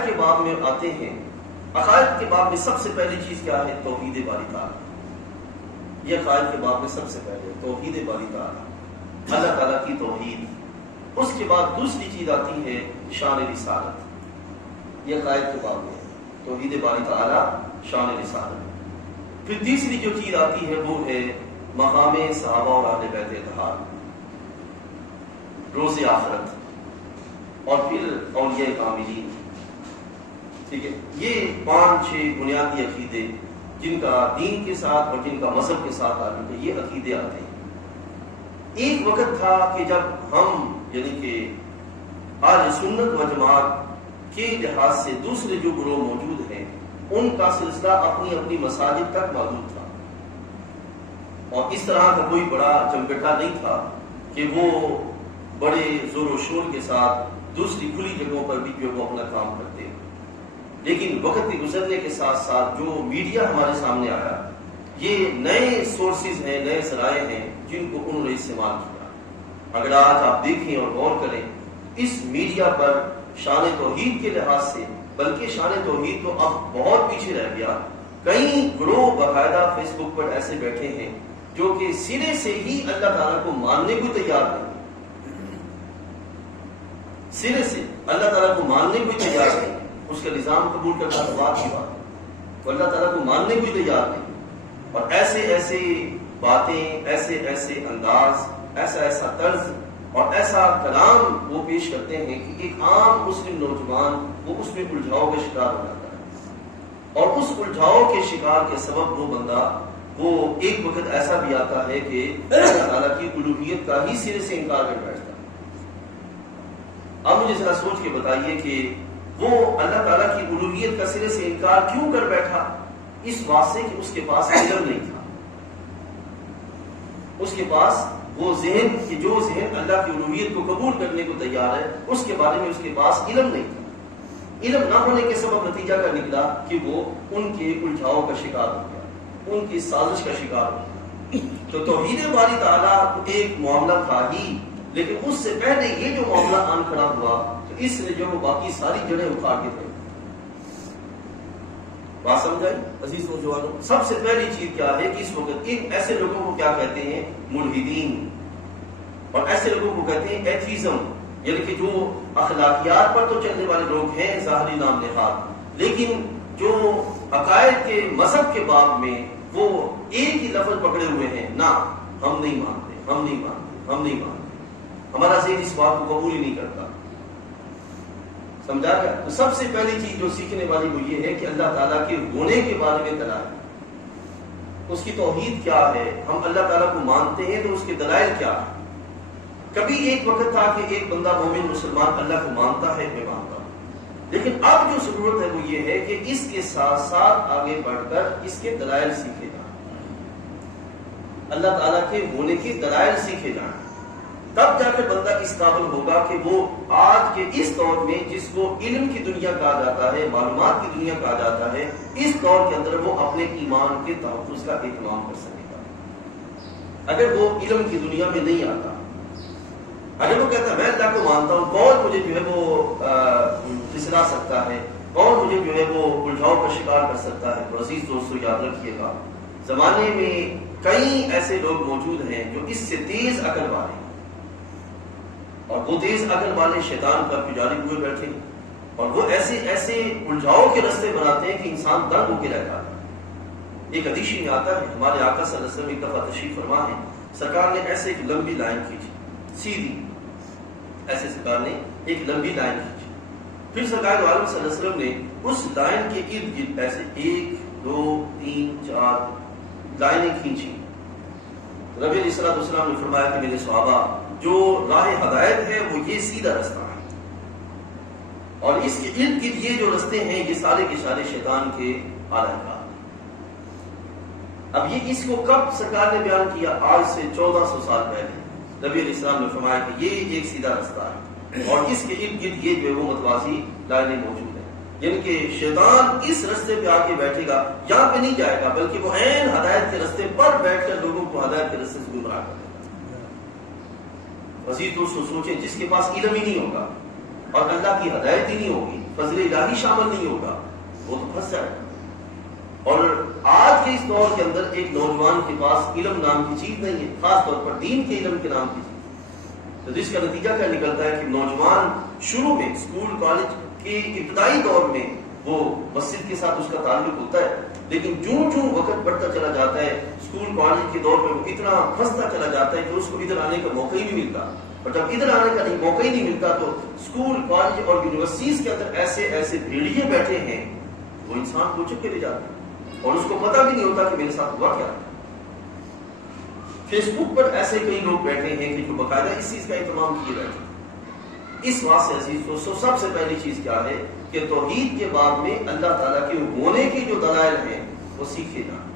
عقائد کے باب میں آتے ہیں، عقائد کے باب میں سب سے پہلی چیز کیا ہے؟ توحید باری تعالیٰ۔ یہ عقائد کے باب میں سب سے پہلے توحید باری تعالیٰ، اللہ تعالیٰ کی توحید۔ اس کے بعد دوسری چیز آتی ہے شان رسالت، یہ عقائد کے باب میں توحید باری تعالیٰ، شان رسالت۔ پھر تیسری جو چیز آتی ہے وہ ہے مقام صحابہ اور اہل بیت اتحاد، روز آخرت، اور پھر اولیاء کاملین۔ ٹھیک ہے، یہ 5-6 بنیادی عقیدے جن کا دین کے ساتھ اور جن کا مذہب کے ساتھ تعلق ہے، یہ عقیدے آتے ہیں۔ ایک وقت تھا کہ جب ہم یعنی کہ اہل سنت و جماعت کے لحاظ سے دوسرے جو گروہ موجود ہیں ان کا سلسلہ اپنی اپنی مساجد تک محدود تھا، اور اس طرح کا کوئی بڑا چمگٹا نہیں تھا کہ وہ بڑے زور و شور کے ساتھ دوسری کھلی جگہوں پر بھی جو وہ اپنا کام کرتے۔ لیکن وقت کے گزرنے کے ساتھ ساتھ جو میڈیا ہمارے سامنے آیا، یہ نئے سورسز ہیں، نئے ذرائع ہیں جن کو انہوں نے استعمال کیا۔ اگر آج آپ دیکھیں اور غور کریں، اس میڈیا پر شان توحید کے لحاظ سے، بلکہ شان توحید تو اب بہت پیچھے رہ گیا، کئی گروہ باقاعدہ فیس بک پر ایسے بیٹھے ہیں جو کہ سرے سے ہی اللہ تعالیٰ کو ماننے کو تیار نہیں، سرے سے اللہ تعالیٰ کو ماننے کو تیار نہیں، اس کا نظام قبول کرنا تو بات کی بات ہے، وہ اللہ تعالیٰ کو ماننے کو تیار نہیں، اور ایسے ایسے باتیں، ایسے ایسے انداز، ایسا ایسا طرز اور ایسا کلام وہ پیش کرتے ہیں کہ ایک عام مسلم نوجوان وہ اس میں الجھاؤ کا شکار ہو جاتا ہے، اور اس الجھاؤ کے شکار کے سبب وہ بندہ وہ ایک وقت ایسا بھی آتا ہے کہ اللہ تعالیٰ کی الوہیت کا ہی سرے سے انکار کر بیٹھتا ہے۔ اب مجھے ذرا سوچ کے بتائیے کہ وہ اللہ تعالیٰ کی الوہیت کا سرے سے انکار کیوں کر بیٹھا؟ اس بات سے کہ اس کے پاس علم نہیں تھا، اس کے پاس وہ ذہن کہ جو ذہن اللہ کی الوہیت کو قبول کرنے کو تیار ہے، اس کے بارے میں اس کے پاس علم نہیں تھا۔ علم نہ ہونے کے سبب نتیجہ کا نکلا کہ وہ ان کے الجھاؤ کا شکار ہو گیا، ان کی سازش کا شکار ہو گیا۔ تو توحید باری تعالیٰ ایک معاملہ تھا ہی، لیکن اس سے پہلے یہ جو معاملہ آن کھڑا ہوا تو اس نے جو باقی ساری جڑیں اکھاڑ کے تھے۔ بات سمجھائی عزیز نوجوانوں؟ سب سے پہلی چیز کیا ہے کہ اس وقت ان ایسے لوگوں کو کیا کہتے ہیں؟ ملحدین، اور ایسے لوگوں کو کہتے ہیں ایتھیزم، یعنی کہ جو اخلاقیات پر تو چلنے والے لوگ ہیں ظاہری نام نہاد، لیکن جو عقائد کے مذہب کے باب میں وہ ایک ہی لفظ پکڑے ہوئے ہیں، نہ ہم نہیں مانتے، ہم نہیں مانتے، ہم نہیں مانتے، ہمارا ذہن اس بات کو قبول ہی نہیں کرتا۔ سمجھا گیا؟ تو سب سے پہلی چیز جو سیکھنے والی وہ یہ ہے کہ اللہ تعالیٰ کے ہونے کے بارے میں دلائل، اس کی توحید کیا ہے، ہم اللہ تعالیٰ کو مانتے ہیں تو اس کے دلائل کیا ہے۔ کبھی ایک وقت تھا کہ ایک بندہ مومن مسلمان اللہ کو مانتا ہے، میں مانتا ہوں، لیکن اب جو ضرورت ہے وہ یہ ہے کہ اس کے ساتھ ساتھ آگے بڑھ کر اس کے دلائل سیکھے جائیں، اللہ تعالیٰ کے ہونے کے دلائل سیکھے جائیں، تب جا کر بندہ اس قابل ہوگا کہ وہ آج کے اس دور میں جس کو علم کی دنیا کہا جاتا ہے، معلومات کی دنیا کہا جاتا ہے، اس دور کے اندر وہ اپنے ایمان کے تحفظ کا اہتمام کر سکے گا۔ اگر وہ علم کی دنیا میں نہیں آتا، اگر وہ کہتا ہے میں اللہ کو مانتا ہوں، کون مجھے جو ہے وہ پھسلا سکتا ہے، کون مجھے جو ہے وہ الجھاؤ کا شکار کر سکتا ہے؟ تو عزیز دوستو یاد رکھیے گا، زمانے میں کئی ایسے لوگ موجود ہیں جو اس سے تیز عقل والے ہیں، اور وہ تیز عقل والے شیطان کا پجاری ہوئے بیٹھے ہیں، اور وہ ایسے ایسے الجھاؤ کے رستے بناتے ہیں کہ انسان دنگ ہو کے رہ جاتا ہے۔ ایک حدیث میں آتا ہے، ہمارے آقا صلی اللہ علیہ وسلم ایک دفعہ تشریف فرما ہے، سرکار نے ایسے ایک لمبی لائن کھینچی، سیدھی ایسے سرکار نے ایک لمبی لائن کھینچی، پھر سرکار عالم صلی اللہ علیہ وسلم نے اس لائن کے ارد گرد ایسے 1 2 3 4 لائنیں کھینچی۔ نبی علیہ السلام نے فرمایا کہ میرے صحابہ، جو راہ ہدایت ہے وہ یہ سیدھا رستہ ہے، اور اس کے ارد گرد یہ جو رستے ہیں یہ سارے کے سارے شیطان کے آلہ کار۔ اب یہ اس کو کب سرکار نے بیان کیا؟ آج سے 1400 سال پہلے نبی علیہ السلام نے فرمایا کہ یہ ایک سیدھا رستہ ہے، اور اس کے ارد گرد یہ جو ہے وہ متوازی لائنیں موجود ہیں، یعنی کہ شیطان اس رستے پہ آ کے بیٹھے گا، یہاں پہ نہیں جائے گا، بلکہ وہ عین ہدایت کے رستے پر بیٹھ کر لوگوں کو ہدایت کے رستے سے گمراہ کرے گا۔ عزیز دوستو سوچیں، جس کے پاس علم ہی نہیں ہوگا، اور اللہ کی ہدایت ہی نہیں ہوگی، فضل الہی شامل نہیں ہوگا، وہ تو پھنس جائے گا۔ اور آج کے اس دور کے اندر ایک نوجوان کے پاس علم نام کی چیز نہیں ہے، خاص طور پر دین کے علم کے نام کی چیز، تو جس کا نتیجہ کیا نکلتا ہے کہ نوجوان شروع میں اسکول کالج کے ابتدائی دور میں وہ مسجد کے ساتھ اس کا تعلق ہوتا ہے، لیکن جوں وقت بڑھتا چلا جاتا ہے اسکول کالج کے دور میں وہ اتنا پھنستا چلا جاتا ہے کہ اس کو ادھر آنے کا موقع ہی نہیں ملتا، اور جب ادھر آنے کا موقع ہی نہیں ملتا تو اسکول کالج اور یونیورسٹیز کے اندر ایسے بھیڑیے بیٹھے ہیں، وہ انسان کو چپ کے لے جاتے ہیں اور اس کو پتہ بھی نہیں ہوتا کہ میرے ساتھ ہوا کیا ہے۔ فیس بک پر ایسے کئی لوگ بیٹھے ہیں کہ جو باقاعدہ اس چیز کا اہتمام کیے بیٹھے ہیں۔ اس واسطے عزیز دوستو سب سے پہلی چیز کیا ہے کہ توحید کے بعد میں اللہ تعالیٰ کے ہونے کے جو دلائل ہیں وہ سیکھے جائیں۔